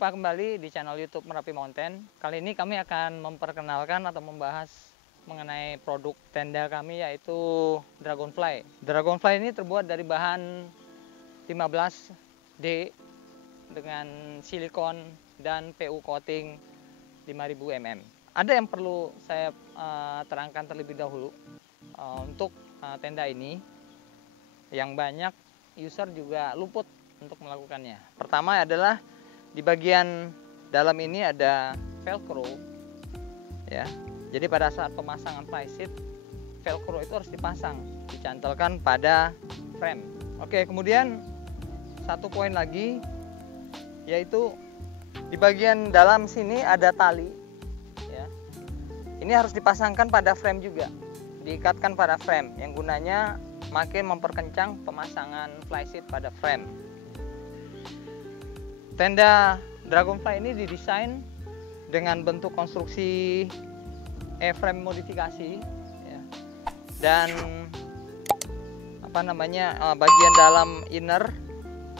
Jumpa kembali di channel YouTube Merapi Mountain. Kali ini kami akan memperkenalkan atau membahas mengenai produk tenda kami, yaitu Dragonfly. Dragonfly ini terbuat dari bahan 15D dengan silikon dan PU coating 5000 mm. Ada yang perlu saya terangkan terlebih dahulu untuk tenda ini, yang banyak user juga luput untuk melakukannya. Pertama adalah di bagian dalam ini ada velcro, ya. Jadi pada saat pemasangan flysheet, velcro itu harus dipasang, dicantolkan pada frame. Oke, kemudian satu poin lagi, yaitu di bagian dalam sini ada tali, ya. Ini harus dipasangkan pada frame juga, diikatkan pada frame, yang gunanya makin memperkencang pemasangan flysheet pada frame. Tenda Dragonfly ini didesain dengan bentuk konstruksi E-frame modifikasi, ya. Dan bagian dalam inner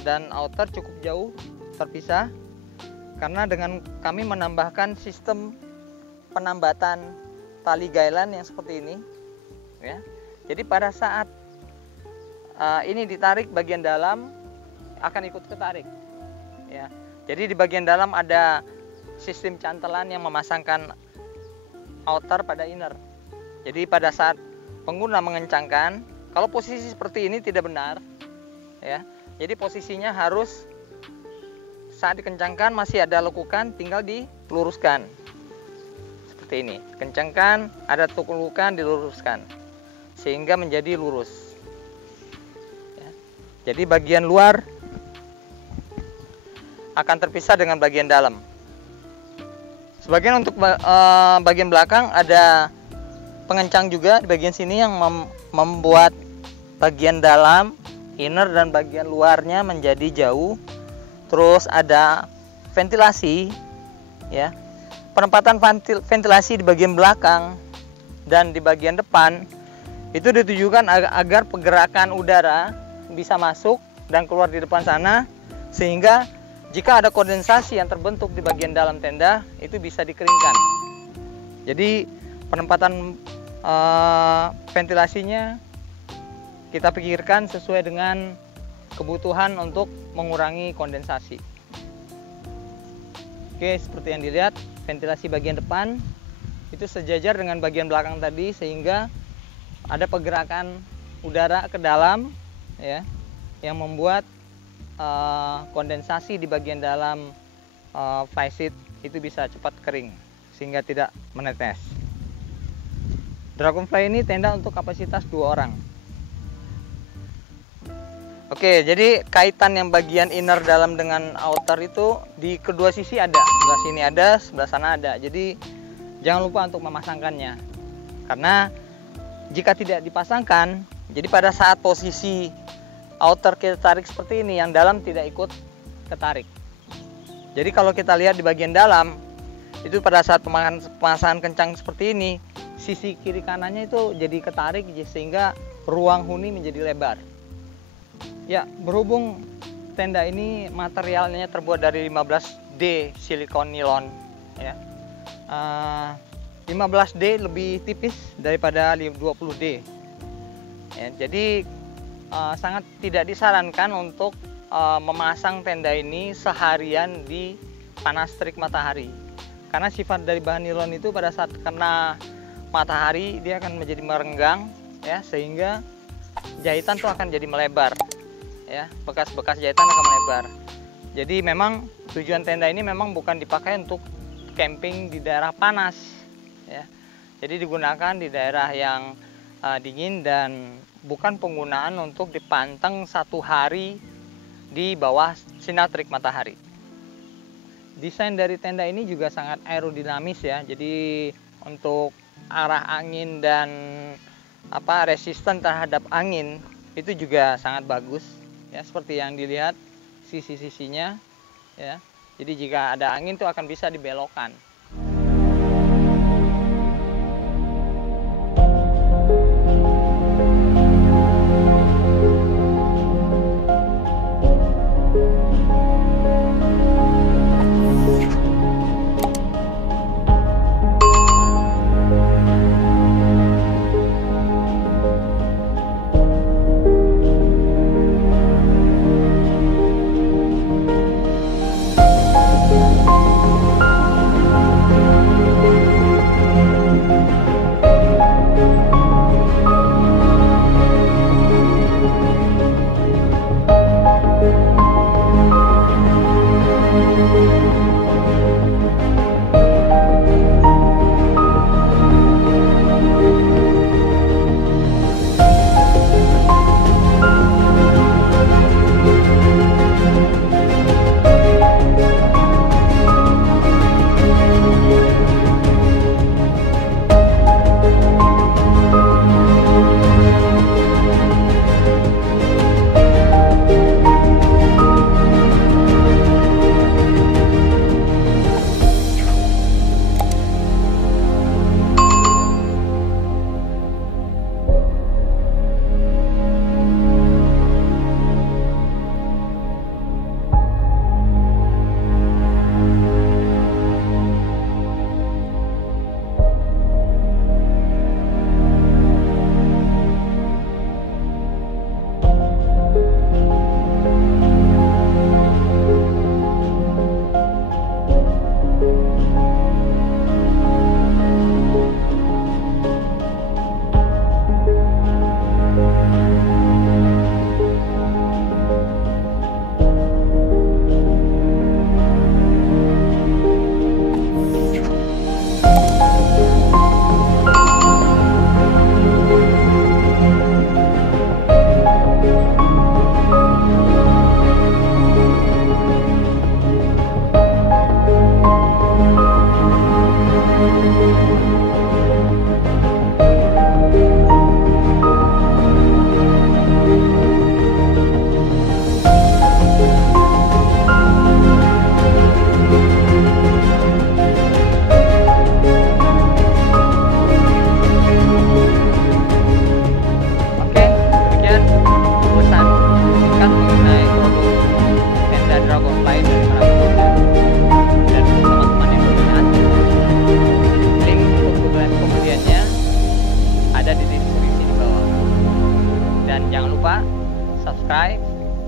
dan outer cukup jauh terpisah, karena dengan kami menambahkan sistem penambatan tali gailan yang seperti ini, ya. Jadi pada saat ini ditarik, bagian dalam akan ikut ketarik, ya. Jadi di bagian dalam ada sistem cantelan yang memasangkan outer pada inner. Jadi pada saat pengguna mengencangkan, kalau posisi seperti ini tidak benar, ya. Jadi posisinya harus saat dikencangkan masih ada lekukan, tinggal diluruskan seperti ini. Kencangkan, ada lekukan, diluruskan sehingga menjadi lurus, ya. Jadi bagian luar akan terpisah dengan bagian dalam. Sebagian untuk bagian belakang ada pengencang juga di bagian sini yang membuat bagian dalam, inner dan bagian luarnya menjadi jauh. Terus ada ventilasi, ya. Penempatan ventilasi di bagian belakang dan di bagian depan itu ditujukan agar pergerakan udara bisa masuk dan keluar di depan sana, sehingga jika ada kondensasi yang terbentuk di bagian dalam tenda, itu bisa dikeringkan. Jadi penempatan ventilasinya kita pikirkan sesuai dengan kebutuhan untuk mengurangi kondensasi. Oke, seperti yang dilihat, ventilasi bagian depan itu sejajar dengan bagian belakang tadi, sehingga ada pergerakan udara ke dalam, ya, yang membuat kondensasi di bagian dalam flysheet itu bisa cepat kering sehingga tidak menetes. Dragonfly ini tenda untuk kapasitas 2 orang. Oke, jadi kaitan yang bagian inner dalam dengan outer itu di kedua sisi ada, sebelah sini ada, sebelah sana ada. Jadi jangan lupa untuk memasangkannya, karena jika tidak dipasangkan, jadi pada saat posisi outer kita tarik seperti ini, yang dalam tidak ikut ketarik. Jadi kalau kita lihat di bagian dalam, itu pada saat pemasangan kencang seperti ini, sisi kiri kanannya itu jadi ketarik, sehingga ruang huni menjadi lebar. Ya, berhubung tenda ini materialnya terbuat dari 15D silikon nilon, ya. 15D lebih tipis daripada 20D. Ya, jadi sangat tidak disarankan untuk memasang tenda ini seharian di panas terik matahari, karena sifat dari bahan nilon itu pada saat kena matahari dia akan menjadi merenggang, ya, sehingga jahitan tuh akan jadi melebar, ya, bekas-bekas jahitan akan melebar. Jadi memang tujuan tenda ini memang bukan dipakai untuk camping di daerah panas, ya. Jadi digunakan di daerah yang dingin, dan bukan penggunaan untuk dipanteng 1 hari di bawah sinar terik matahari. Desain dari tenda ini juga sangat aerodinamis, ya. Jadi untuk arah angin dan resisten terhadap angin itu juga sangat bagus, ya, seperti yang dilihat sisi-sisinya, ya. Jadi jika ada angin itu akan bisa dibelokkan.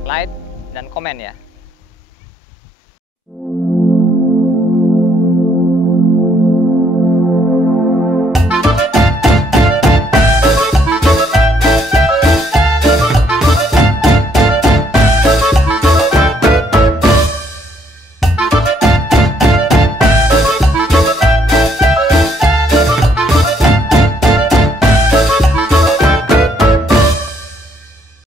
like, dan komen ya.